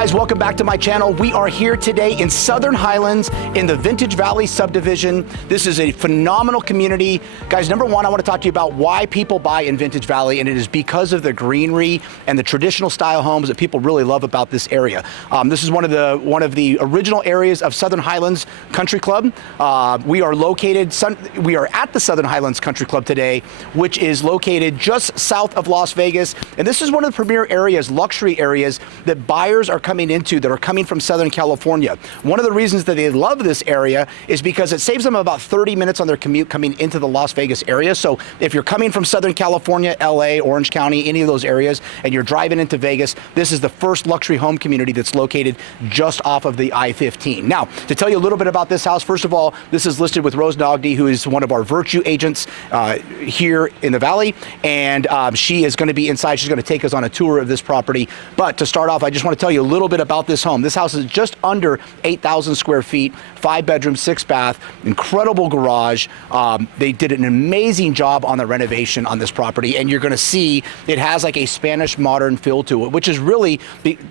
guys, welcome back to my channel. We are here today in Southern Highlands in the Vintage Valley subdivision. This is a phenomenal community. Guys, number one, I want to talk to you about why people buy in Vintage Valley, and it is because of the greenery and the traditional style homes that people really love about this area. This is one of the original areas of Southern Highlands Country Club. We are at the Southern Highlands Country Club today, which is located just south of Las Vegas. And this is one of the premier areas, luxury areas, that buyers are coming into that are coming from Southern California. One of the reasons that they love this area is because it saves them about 30 minutes on their commute coming into the Las Vegas area. So if you're coming from Southern California, LA, Orange County, any of those areas, and you're driving into Vegas, this is the first luxury home community that's located just off of the I-15. Now, to tell you a little bit about this house, first of all, this is listed with Rose Nogdy, who is one of our Virtue agents here in the Valley, and she is going to be inside. She's going to take us on a tour of this property. But to start off, I just want to tell you a little bit about this home. This house is just under 8,000 square feet, 5 bedrooms, 6 bath, incredible garage. They did an amazing job on the renovation on this property, and you're going to see it has like a Spanish modern feel to it, which is really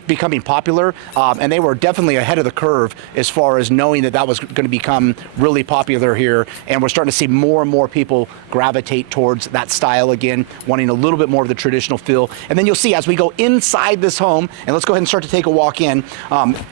becoming popular, and they were definitely ahead of the curve as far as knowing that that was going to become really popular here, and we're starting to see more and more people gravitate towards that style again, wanting a little bit more of the traditional feel. And then you'll see as we go inside this home, and let's go ahead and start to take a walk in,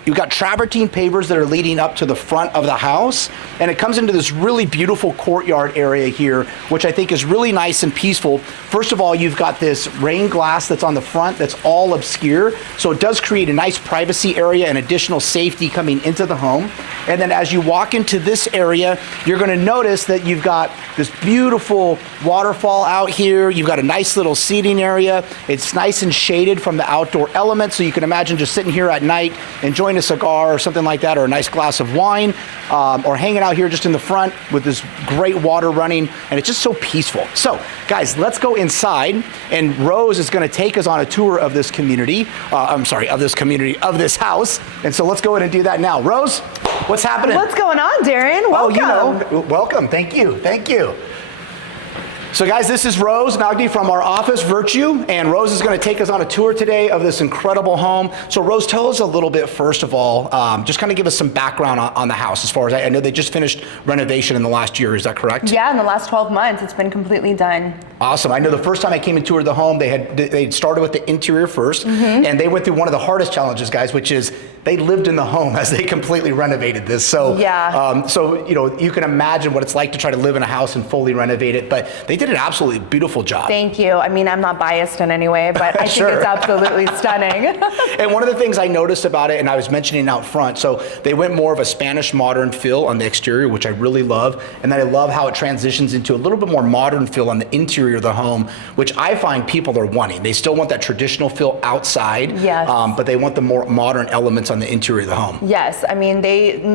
you've got travertine pavers that are leading up to the front of the house, and it comes into this really beautiful courtyard area here, which I think is really nice and peaceful. First of all, you've got this rain glass that's on the front that's all obscure, so it does create a nice privacy area and additional safety coming into the home. And then as you walk into this area, you're going to notice that you've got this beautiful waterfall out here. You've got a nice little seating area. It's nice and shaded from the outdoor elements, so you can imagine just sitting here at night enjoying a cigar or something like that, or a nice glass of wine, or hanging out here just in the front with this great water running, and it's just so peaceful. So guys, let's go inside, and Rose is going to take us on a tour of this community. Of this house. And so let's go ahead and do that now. Rose, what's happening? What's going on, Darin? Welcome. Oh, welcome. Thank you. Thank you. So guys, this is Rose Nogdy from our office, Virtue, and Rose is going to take us on a tour today of this incredible home. So Rose, tell us a little bit, first of all, just kind of give us some background on the house. As far as I know, they just finished renovation in the last year, is that correct? Yeah, in the last 12 months, it's been completely done. Awesome. I know the first time I came and toured the home, they started with the interior first, and they went through one of the hardest challenges, guys, which is they lived in the home as they completely renovated this. So, yeah. So you can imagine what it's like to try to live in a house and fully renovate it, but they did an absolutely beautiful job. Thank you. I mean, I'm not biased in any way, but I Sure. think it's absolutely stunning. And one of the things I noticed about it, and I was mentioning out front, so they went more of a Spanish modern feel on the exterior, which I really love, and then I love how it transitions into a little bit more modern feel on the interior of the home, which I find people are wanting. They still want that traditional feel outside, yes, but they want the more modern elements on the interior of the home. Yes, I mean,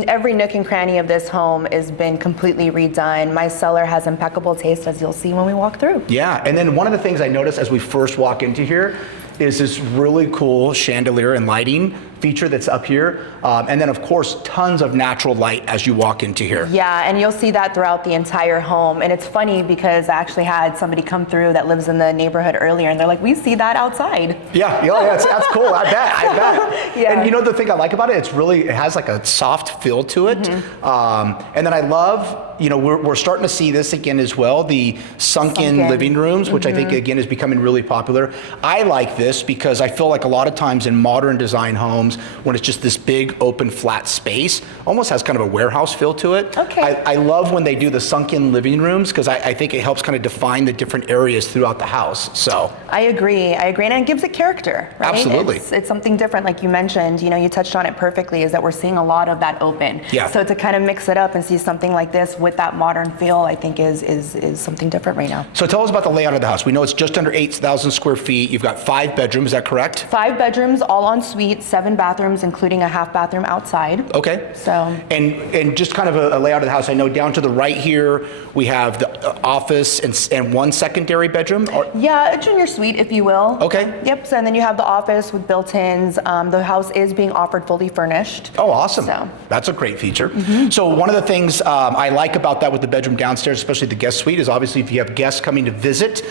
every nook and cranny of this home has been completely redone. My seller has impeccable taste, as you'll see when we walk through. Yeah, and then one of the things I noticed as we first walk into here is this really cool chandelier and lighting feature that's up here, and then of course tons of natural light as you walk into here. Yeah, and you'll see that throughout the entire home. And it's funny because I actually had somebody come through that lives in the neighborhood earlier, and they're like, we see that outside. Yeah, that's cool. I bet. Yeah. And you know the thing I like about it, it has like a soft feel to it. And then I love, we're starting to see this again as well, the sunken living rooms, which I think again is becoming really popular. I like this because I feel like a lot of times in modern design homes, when it's just this big open flat space, almost has kind of a warehouse feel to it. Okay. I love when they do the sunken living rooms because I think it helps kind of define the different areas throughout the house. So I agree, and it gives it character, right? Absolutely. It's something different, like you mentioned, you touched on it perfectly, is that we're seeing a lot of that open. Yeah. So to kind of mix it up and see something like this with that modern feel, I think is something different right now. So tell us about the layout of the house. We know it's just under 8,000 square feet. You've got 5 bedrooms, is that correct? 5 bedrooms, all en suite, 7 bathrooms, including a half bathroom outside. Okay. So. And just kind of a layout of the house. I know down to the right here, we have the office and one secondary bedroom? Yeah, a junior suite, if you will. Okay. Yep. So and then you have the office with built-ins. The house is being offered fully furnished. Oh, awesome. So. That's a great feature. So one of the things I like about that with the bedroom downstairs, especially the guest suite, is obviously if you have guests coming to visit,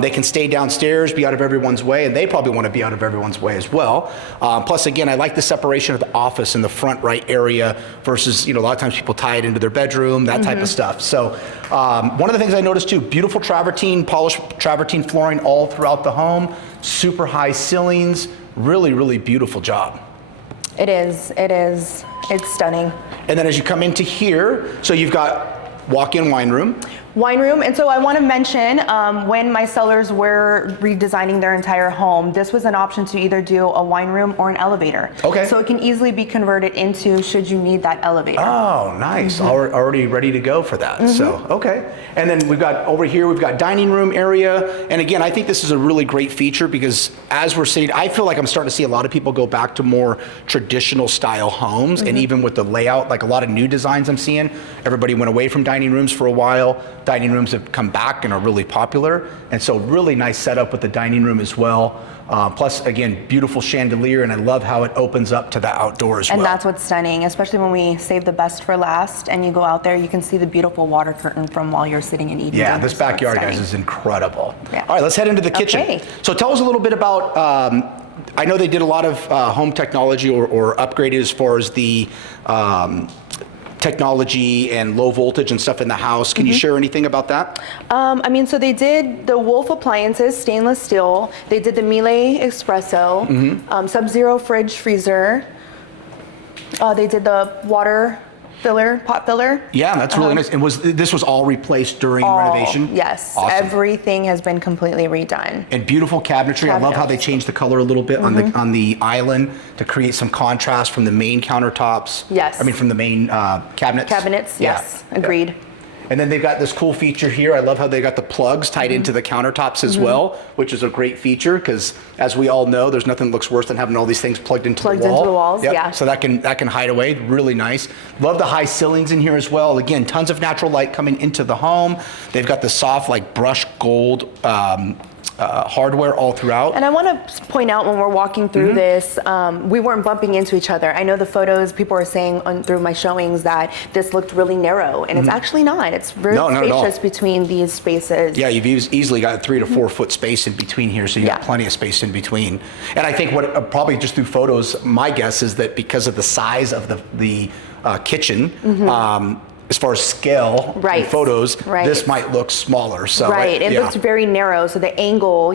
they can stay downstairs, be out of everyone's way, and they probably want to be out of everyone's way as well. Plus, again, I like the separation of the office in the front right area versus, a lot of times people tie it into their bedroom, that type of stuff. So one of the things I noticed too, beautiful travertine, polished travertine flooring all throughout the home, super high ceilings, really, really beautiful job. It is. It's stunning. And then as you come into here, so you've got walk-in wine room. Wine room, and so I want to mention when my sellers were redesigning their entire home, this was an option to either do a wine room or an elevator. Okay. So it can easily be converted into should you need that elevator. Oh, nice. Already ready to go for that. So, okay. And then we've got over here, we've got dining room area. And again, I think this is a really great feature because as we're sitting, I feel like I'm starting to see a lot of people go back to more traditional style homes. And even with the layout, like a lot of new designs I'm seeing, everybody went away from dining rooms for a while. Dining rooms have come back and are really popular. And so really nice setup with the dining room as well. Plus, again, beautiful chandelier, and I love how it opens up to the outdoor as well. And that's what's stunning, especially when we save the best for last and you go out there, you can see the beautiful water curtain from while you're sitting and eating. Yeah, dinner. this backyard, guys, is incredible. Yeah. All right, let's head into the kitchen. Okay. So tell us a little bit about, I know they did a lot of home technology or upgraded as far as the technology and low voltage and stuff in the house. Can you share anything about that? So they did the Wolf appliances, stainless steel. They did the Miele espresso, Sub-Zero fridge freezer. They did the water filler, pot filler. Yeah, that's really nice. And this was all replaced during renovation? Yes, Awesome. Everything has been completely redone. And beautiful cabinetry. I love how they changed the color a little bit on the island to create some contrast from the main countertops. Yes. I mean, from the main cabinets. Cabinets, Yeah. yes, agreed. And then they've got this cool feature here. I love how they got the plugs tied into the countertops as well, which is a great feature because, as we all know, there's nothing that looks worse than having all these things plugged into the wall. Into the walls, Yep. yeah. So that can hide away. Really nice. Love the high ceilings in here as well. Again, tons of natural light coming into the home. They've got the soft, like brushed gold hardware all throughout. And I want to point out when we're walking through this, we weren't bumping into each other. I know the photos, people are saying through my showings that this looked really narrow, and it's actually not. It's very spacious between these spaces. Yeah, you've easily got a 3 to 4 foot space in between here, so you've got plenty of space in between. And I think what probably just through photos, my guess is that because of the size of the kitchen, as far as scale in photos, this might look smaller. So it looks very narrow, so the angle,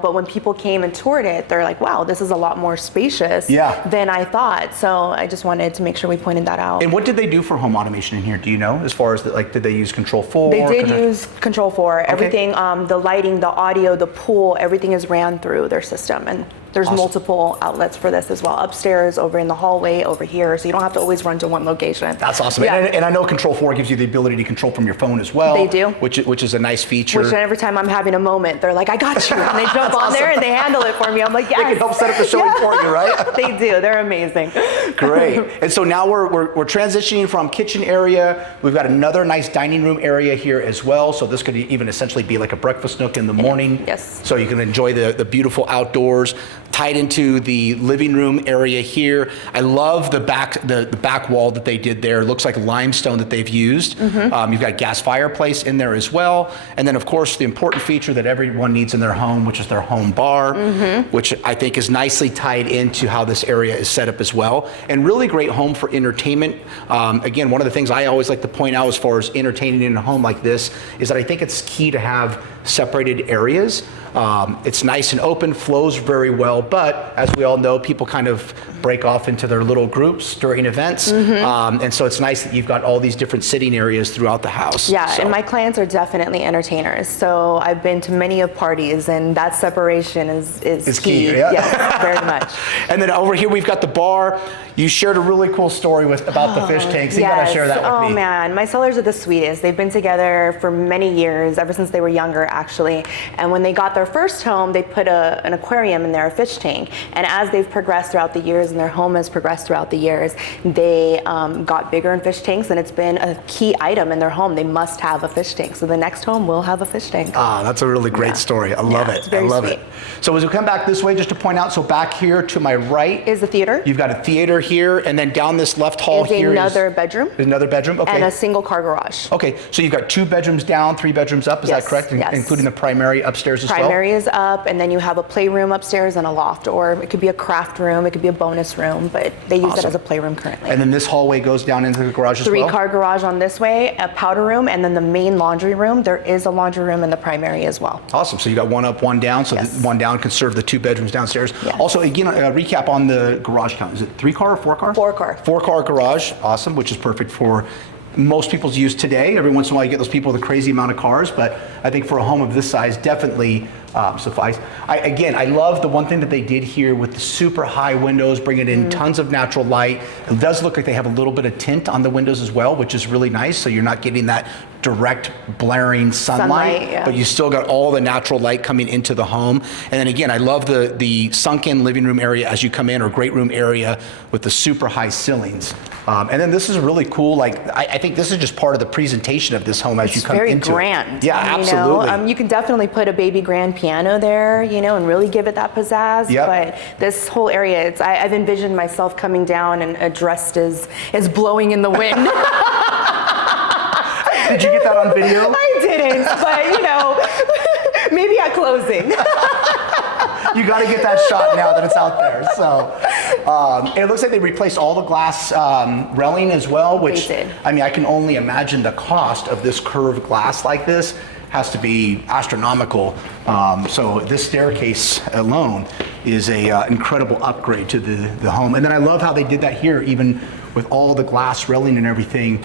but when people came and toured it, they're like, wow, this is a lot more spacious than I thought. So I just wanted to make sure we pointed that out. And what did they do for home automation in here? Do you know, as far as, did they use Control 4? They did use Control 4. Everything, the lighting, the audio, the pool, everything is ran through their system. And there's multiple outlets for this as well. Upstairs, over in the hallway, over here. So you don't have to always run to one location. That's awesome. Yeah. And I know Control 4 gives you the ability to control from your phone as well. They do. Which is a nice feature. Which every time I'm having a moment, they're like, I got you. And they jump on there and they handle it for me. I'm like, yes. They can help set up the showing for you, right? They do. They're amazing. Great. And so now we're transitioning from kitchen area. We've got another nice dining room area here as well. So this could even essentially be like a breakfast nook in the morning. Yes. So you can enjoy the beautiful outdoors. Tied into the living room area here. I love the back wall that they did there. It looks like limestone that they've used. You've got gas fireplace in there as well. And then of course the important feature that everyone needs in their home, which is their home bar, which I think is nicely tied into how this area is set up as well. And really great home for entertainment. Again, one of the things I always like to point out as far as entertaining in a home like this is that I think it's key to have separated areas. It's nice and open, flows very well, but as we all know, people kind of break off into their little groups during events. And so it's nice that you've got all these different sitting areas throughout the house. Yeah, and my clients are definitely entertainers. So I've been to many of parties, and that separation is key. Yeah. Yes, very much. And then over here, we've got the bar. You shared a really cool story about the fish tanks. You gotta share that with me. Oh man, my sellers are the sweetest. They've been together for many years, ever since they were younger actually. And when they got their first home, they put an aquarium in there, a fish fish tank. And as they've progressed throughout the years and their home has progressed throughout the years, they got bigger in fish tanks, and it's been a key item in their home. They must have a fish tank. So the next home will have a fish tank. Ah, that's a really great story. I love it. I love it. So as we come back this way, just to point out, so back here to my right is the theater. You've got a theater here, and then down this left hall here another bedroom. There's another bedroom, okay. And a single car garage. Okay, so you've got 2 bedrooms down, 3 bedrooms up, is that correct? Yes. Including the primary upstairs as well? Primary is up, and then you have a playroom upstairs and a loft, or it could be a craft room, it could be a bonus room, but they use it as a playroom currently. And then this hallway goes down into the garage as well? 3-car garage on this way, a powder room, and then the main laundry room. There is a laundry room in the primary as well. Awesome, so you got 1 up, 1 down, so the 1 down can serve the 2 bedrooms downstairs. Yes. Also, again, a recap on the garage count. Is it 3-car or 4-car? 4-car. 4-car garage, awesome, which is perfect for most people's use today. Every once in a while you get those people with a crazy amount of cars, but I think for a home of this size, definitely suffice. I love the one thing that they did here with the super high windows, bringing in tons of natural light. It does look like they have a little bit of tint on the windows as well, which is really nice, so you're not getting that direct blaring sunlight, but you still got all the natural light coming into the home. And then again, I love the sunken living room area as you come in, or great room area with the super high ceilings. And then this is really cool, like I think this is just part of the presentation of this home as you come into it. It's very grand. Yeah, absolutely. You can definitely put a baby grand piano there, and really give it that pizzazz. Yep. But this whole area, I've envisioned myself coming down and dressed as blowing in the wind. Did you get that on video? I didn't, but maybe at closing. You got to get that shot now that it's out there. So, and it looks like they replaced all the glass railing as well, which, they did. I mean, I can only imagine the cost of this curved glass like this has to be astronomical. So this staircase alone is a incredible upgrade to the home. And then I love how they did that here, even with all the glass railing and everything.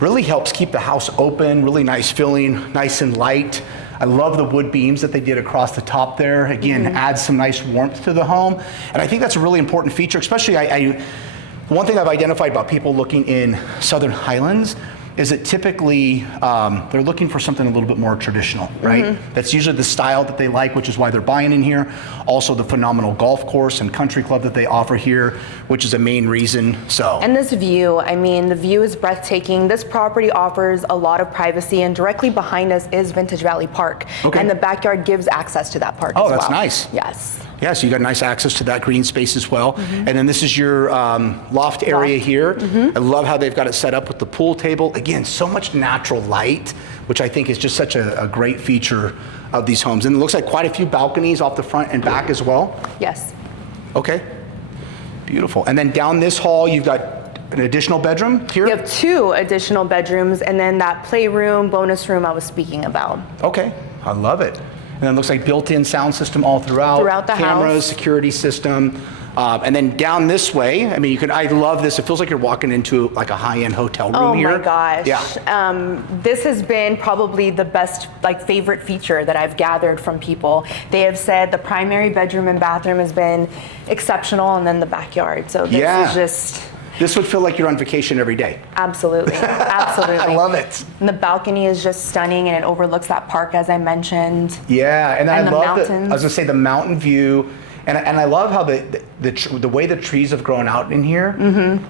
Really helps keep the house open, really nice feeling, nice and light. I love the wood beams that they did across the top there. Again, adds some nice warmth to the home. And I think that's a really important feature, especially one thing I've identified about people looking in Southern Highlands is that typically they're looking for something a little bit more traditional, right? That's usually the style that they like, which is why they're buying in here. Also the phenomenal golf course and country club that they offer here, which is a main reason. So. And this view, the view is breathtaking. This property offers a lot of privacy, and directly behind us is Vintage Valley Park. Okay. And the backyard gives access to that park as well. Oh, that's nice. Yes. Yeah, so you got nice access to that green space as well. And then this is your loft area here. I love how they've got it set up with the pool table. Again, so much natural light, which I think is just such a great feature of these homes. And it looks like quite a few balconies off the front and back as well. Yes. Okay, beautiful. And then down this hall, you've got an additional bedroom here? You have 2 additional bedrooms, and then that playroom, bonus room I was speaking about. Okay, I love it. And then it looks like built-in sound system all throughout. Throughout the Cameras, house. security system. And then down this way, I love this. It feels like you're walking into like a high-end hotel room here. Oh my gosh. Yeah. This has been probably the best, favorite feature that I've gathered from people. They have said the primary bedroom and bathroom has been exceptional, and then the backyard. So this is just... This would feel like you're on vacation every day. Absolutely, absolutely. I love it. And the balcony is just stunning, and it overlooks that park, as I mentioned. Yeah, and I the love mountains. I was gonna say the mountain view, and I love how the way the trees have grown out in here.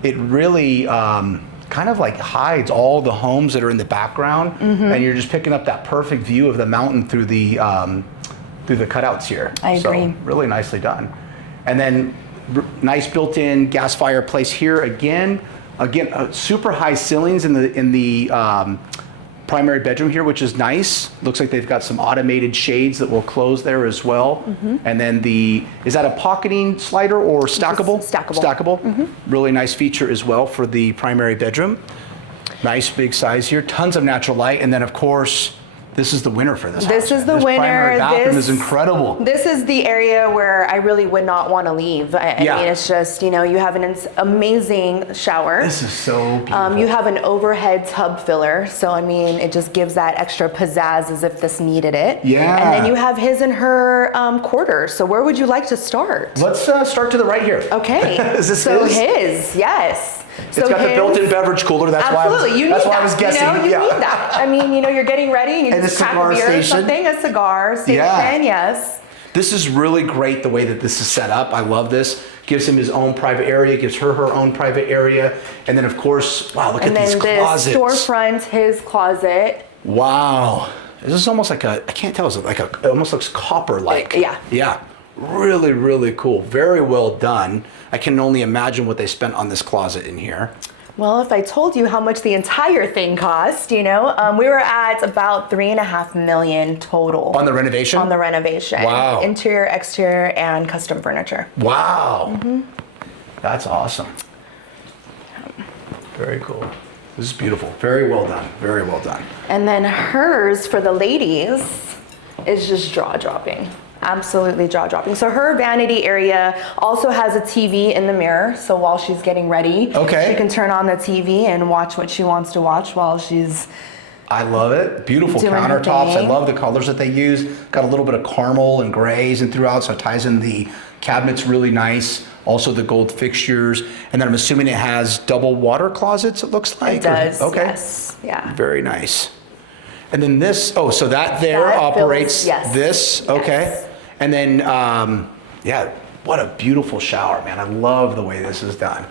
It really kind of hides all the homes that are in the background, and you're just picking up that perfect view of the mountain through the cutouts here. I agree. So really nicely done. And then nice built-in gas fireplace here again. Super high ceilings in the primary bedroom here, which is nice. Looks like they've got some automated shades that will close there as well. And then is that a pocketing slider or stackable? Stackable. Really nice feature as well for the primary bedroom. Nice big size here, tons of natural light, and then of course, this is the winner for this house. This is the this winner. Primary bathroom is incredible. This is the area where I really would not want to leave. I mean, it's just, you have an amazing shower. This is so beautiful. You have an overhead tub filler, so it just gives that extra pizzazz as if this needed it. Yeah. And then you have his and her quarters. So where would you like to start? Let's start to the right here. Okay. Is this his? Yes. It's got the built-in beverage cooler. That's why I was guessing. You need that. You're getting ready and you just crack a beer or something, a cigar station, yes. This is really great the way that this is set up. I love this. Gives him his own private area, gives her her own private area. And then of course, wow, look at these closets. And then the storefront, his closet. Wow. This is almost like I can't tell, it almost looks copper-like. Yeah. Yeah. Really, really cool. Very well done. I can only imagine what they spent on this closet in here. Well, if I told you how much the entire thing cost, you know, we were at about $3.5 million total. On the renovation? On the renovation. Wow. Interior, exterior, and custom furniture. Wow. Mm-hmm. That's awesome. Very cool. This is beautiful. Very well done. Very well done. And then hers for the ladies is just jaw-dropping. Absolutely jaw-dropping. So her vanity area also has a TV in the mirror. So while she's getting ready, okay, she can turn on the TV and watch what she wants to watch while she's I love it. Beautiful countertops. I love the colors that they use. Got a little bit of caramel and grays and throughout, so it ties in the cabinets really nice. Also the gold fixtures. And then I'm assuming it has double water closets, it looks like? It does, okay. yes. Yeah. Very nice. And then this, oh, so that there operates this, okay. Yes. And then, yeah, what a beautiful shower, man. I love the way this is done.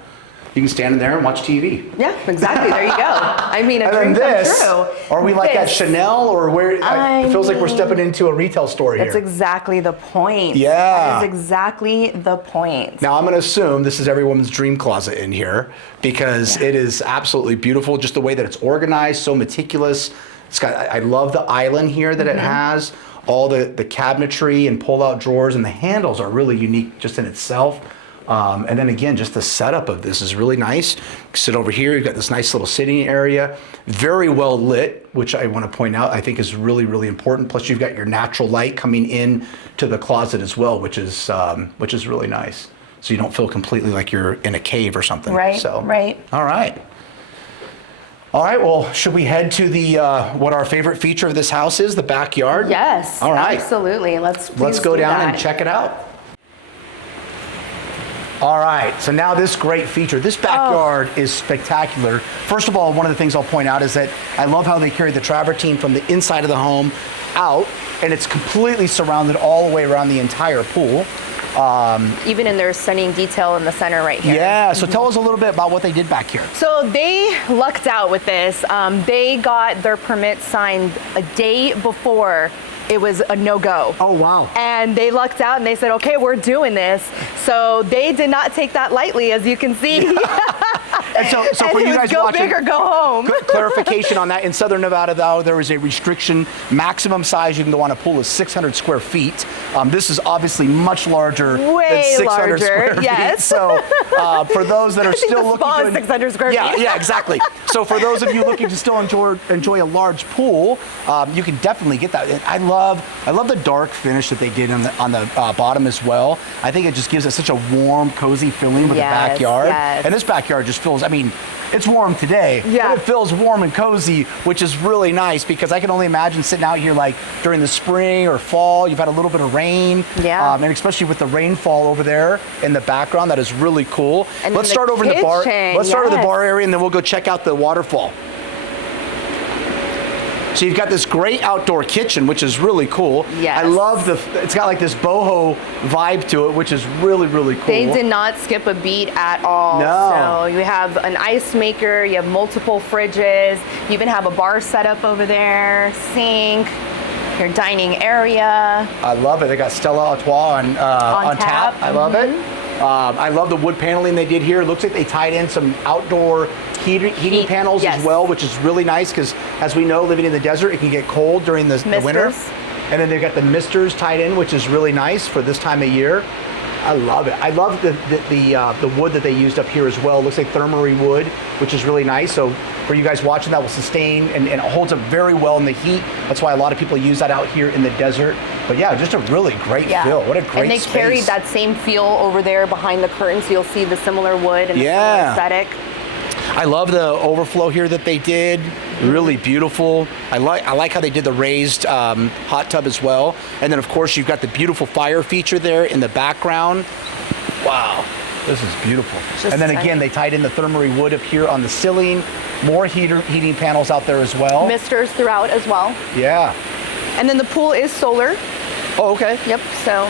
You can stand in there and watch TV. Yeah, exactly. There you go. I mean, a dream come true. Are we like at Chanel or where? It feels like we're stepping into a retail store here. That's exactly the point. Yeah. That is exactly the point. Now I'm going to assume this is every woman's dream closet in here because it is absolutely beautiful. Just the way that it's organized, so meticulous. It's got. I love the island here that it has. All the cabinetry and pull-out drawers, and the handles are really unique just in itself. And then again, just the setup of this is really nice. Sit over here, you've got this nice little sitting area. Very well lit, which I want to point out, I think is really, really important. Plus you've got your natural light coming in to the closet as well, which is really nice. So you don't feel completely like you're in a cave or something. Right, so, right. All right. All right, well, should we head to the what our favorite feature of this house is, the backyard? Yes, all right. Absolutely. Let's go down and check it out. All right, so now this great feature. This backyard is spectacular. First of all, one of the things I'll point out is that I love how they carry the travertine from the inside of the home out, and it's completely surrounded all the way around the entire pool. Even in their stunning detail in the center right here. Yeah, so tell us a little bit about what they did back here. So they lucked out with this. They got their permit signed a day before it was a no-go. Oh, wow. And they lucked out and they said, okay, we're doing this. So they did not take that lightly, as you can see. And so for you guys go watching, big or go home. Good clarification on that. In Southern Nevada, though, there is a restriction. Maximum size you can go on a pool is 600 square feet. This is obviously much larger than 600 square feet. So for those that are still looking to 600 square feet. Yeah, exactly. So for those of you looking to still enjoy a large pool, you can definitely get that. And I love the dark finish that they did on the bottom as well. I think it just gives it such a warm, cozy feeling with the backyard. Yes. And this backyard just feels, I mean, it's warm today, but it feels warm and cozy, which is really nice because I can only imagine sitting out here like during the spring or fall. You've had a little bit of rain, and especially with the rainfall over there in the background, that is really cool. And let's start over in the bar. Let's start at the bar area, and then we'll go check out the waterfall. So you've got this great outdoor kitchen, which is really cool. Yes. I love it's got like this boho vibe to it, which is really, really cool. They did not skip a beat at all. No. So you have an ice maker, you have multiple fridges, you even have a bar set up over there, sink, your dining area. I love it. They got Stella Artois on tap. I love it. I love the wood paneling they did here. It looks like they tied in some outdoor heating panels as well, which is really nice because, as we know, living in the desert, it can get cold during the winter. And then they've got the misters tied in, which is really nice for this time of year. I love it. I love the wood that they used up here as well. It looks like thermarie wood, which is really nice. So for you guys watching, that will sustain and it holds up very well in the heat. That's why a lot of people use that out here in the desert. But yeah, just a really great feel. What a great And they space. carried that same feel over there behind the curtain, so you'll see the similar wood and the similar aesthetic. I love the overflow here that they did. Really beautiful. I like how they did the raised hot tub as well. And then of course you've got the beautiful fire feature there in the background. Wow, this is beautiful. And then again, they tied in the thermarie wood up here on the ceiling. More heating panels out there as well. Misters throughout as well. Yeah. And then the pool is solar. Oh, okay. Yep. So.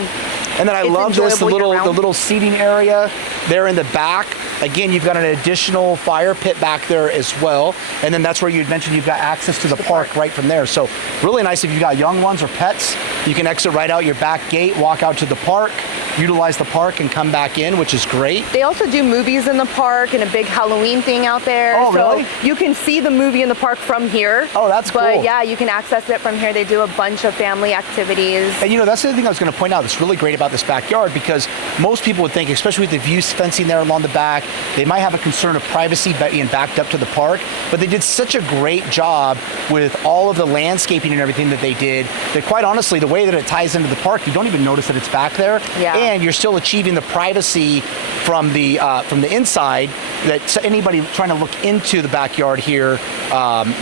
And then I It's love this, the enjoyable year-round. little seating area there in the back. Again, you've got an additional fire pit back there as well. And then that's where you'd mentioned you've got access to the park right from there. So really nice if you've got young ones or pets. You can exit right out your back gate, walk out to the park, utilize the park and come back in, which is great. They also do movies in the park and a big Halloween thing out there. Oh, really? So you can see the movie in the park from here. Oh, that's cool. But yeah, you can access it from here. They do a bunch of family activities. And you know, that's the other thing I was going to point out that's really great about this backyard, because most people would think, especially with the view fencing there along the back, they might have a concern of privacy being backed up to the park, but they did such a great job with all of the landscaping and everything that they did, that quite honestly, the way that it ties into the park, you don't even notice that it's back there. Yeah. And you're still achieving the privacy from the inside, that anybody trying to look into the backyard here,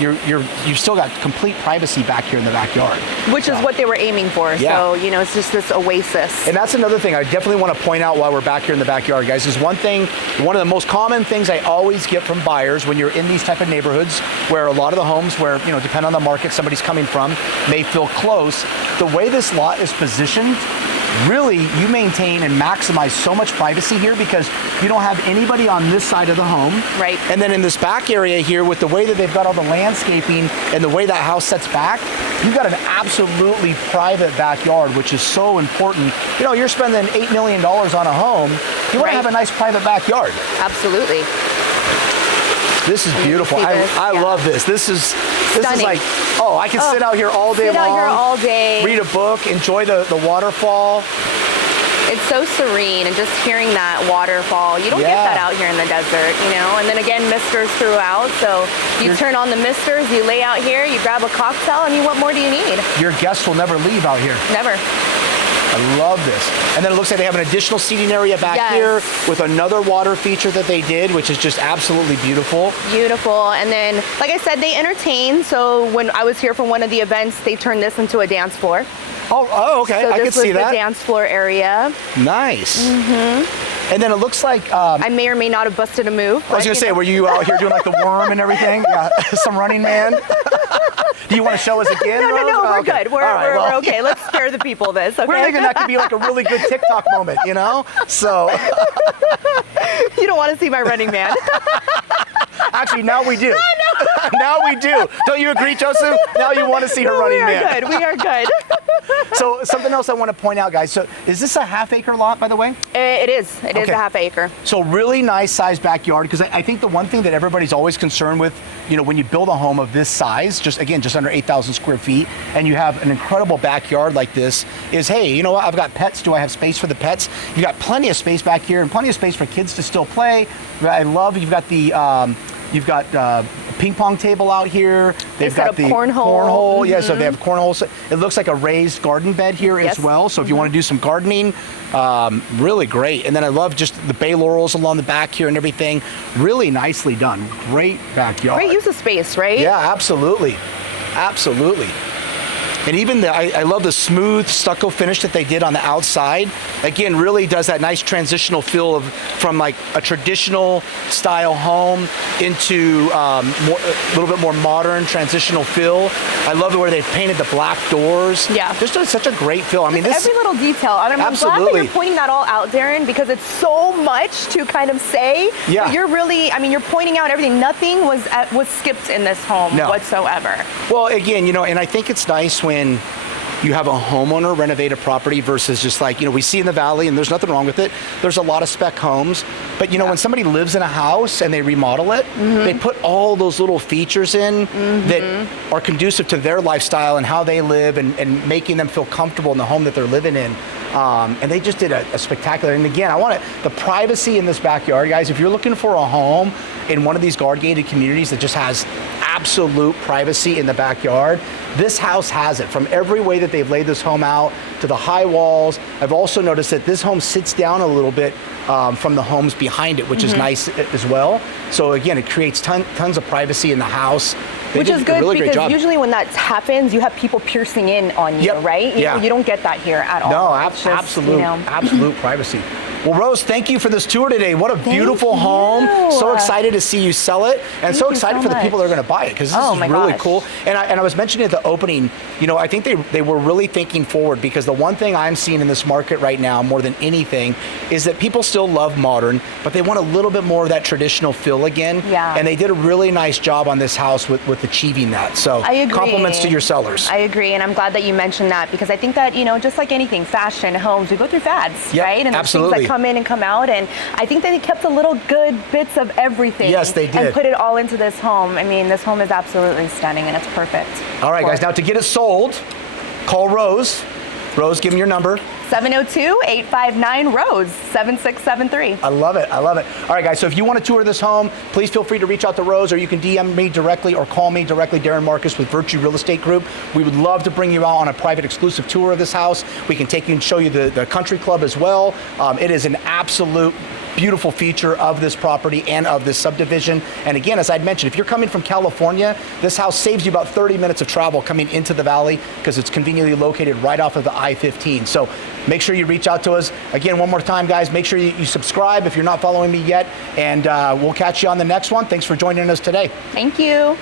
you've still got complete privacy back here in the backyard. Which is what they were aiming for. Yeah. So, you know, it's just this oasis. And that's another thing I definitely want to point out while we're back here in the backyard, guys, is one of the most common things I always get from buyers when you're in these type of neighborhoods where a lot of the homes where, you know, depending on the market somebody's coming from, may feel close. The way this lot is positioned, really, you maintain and maximize so much privacy here because you don't have anybody on this side of the home. Right. And then in this back area here, with the way that they've got all the landscaping and the way that house sets back, you've got an absolutely private backyard, which is so important. You know, you're spending $8 million on a home. You want to have a nice private backyard. Absolutely. This is beautiful. I love this. This is like, oh, I can sit out here all day long. Sit out here all day. Read a book, enjoy the waterfall. It's so serene, and just hearing that waterfall, you don't get that out here in the desert, you know? And then again, misters throughout. So you turn on the misters, you lay out here, you grab a cocktail. I mean, what more do you need? Your guests will never leave out here. Never. I love this. And then it looks like they have an additional seating area back here with another water feature that they did, which is just absolutely beautiful. Beautiful. And then, like I said, they entertain. So when I was here for one of the events, they turned this into a dance floor. Oh, okay. So I can see that. this was the dance floor area. Nice. Mm-hmm. And then it looks like... I may or may not have busted a move. I was going to say, were you out here doing like the worm and everything? Yeah, some Running Man? Do you want to show us again, No, Rose? we're okay. good. We're okay. Let's spare the people this, okay? We're thinking that could be like a really good TikTok moment, you know? So... You don't want to see my Running Man. Actually, now we do. Now we do. Don't you agree, Joseph? Now you want to see her Running Man. We are good. So something else I want to point out, guys. So is this a half-acre lot, by the way? It is. It is a half acre. So really nice sized backyard, because I think the one thing that everybody's always concerned with, you know, when you build a home of this size, just under 8,000 square feet, and you have an incredible backyard like this, is, hey, you know what? I've got pets. Do I have space for the pets? You got plenty of space back here and plenty of space for kids to still play. I love you've got the ping pong table out here. They've got the cornhole. Mm-hmm. Yeah, so they have cornhole. So it looks like a raised garden bed here as well. So if you want to do some gardening, really great. And then I love just the bay laurels along the back here and everything. Really nicely done. Great backyard. Great use of space, right? Yeah, absolutely. Absolutely. And even I love the smooth stucco finish that they did on the outside. Again, really does that nice transitional feel from like a traditional style home into a little bit more modern transitional feel. I love the way they've painted the black doors. Yeah. Just does such a great feel. I mean, this every little detail. I'm glad that you're pointing that all out, Darin, because it's so much to kind of say. Yeah. But you're really, I mean, you're pointing out everything. Nothing was skipped in this home whatsoever. Well, again, you know, and I think it's nice when you have a homeowner renovate a property versus just like, you know, we see in the valley, and there's nothing wrong with it. There's a lot of spec homes, but you know, when somebody lives in a house and they remodel it, they put all those little features in that are conducive to their lifestyle and how they live, and making them feel comfortable in the home that they're living in. And they just did a spectacular, and again, I want the privacy in this backyard, guys. If you're looking for a home in one of these guard-gated communities that just has absolute privacy in the backyard, this house has it. From every way that they've laid this home out, to the high walls. I've also noticed that this home sits down a little bit from the homes behind it, which is nice as well. So again, it creates tons of privacy in the house. Which is good, because usually when that happens, you have people piercing in on you, right? You know, you don't get that here at all. No, absolute privacy. Well, Rose, thank you for this tour today. What a beautiful home. So excited to see you sell it, and so excited for the people that are going to buy it, because this is really cool. And I was mentioning at the opening, you know, I think they were really thinking forward, because the one thing I'm seeing in this market right now more than anything is that people still love modern, but they want a little bit more of that traditional feel again. Yeah. And they did a really nice job on this house with achieving that. So I agree. compliments to your sellers. I agree, and I'm glad that you mentioned that, because I think that, you know, just like anything, fashion, homes, we go through fads, right? And there's things that come in and come out, and I think that they kept a little good bits of everything. Yes, they did. And put it all into this home. I mean, this home is absolutely stunning, and it's perfect. All right, guys, now to get it sold, call Rose. Rose, give me your number. 702-859-ROSE, 7673. I love it. I love it. All right, guys, so if you want to tour this home, please feel free to reach out to Rose, or you can DM me directly or call me directly, Darin Marques with Virtue Real Estate Group. We would love to bring you out on a private exclusive tour of this house. We can take you and show you the country club as well. It is an absolute beautiful feature of this property and of this subdivision. And again, as I'd mentioned, if you're coming from California, this house saves you about 30 minutes of travel coming into the valley, because it's conveniently located right off of the I-15. So make sure you reach out to us. Again, one more time, guys, make sure you subscribe if you're not following me yet, and we'll catch you on the next one. Thanks for joining us today. Thank you.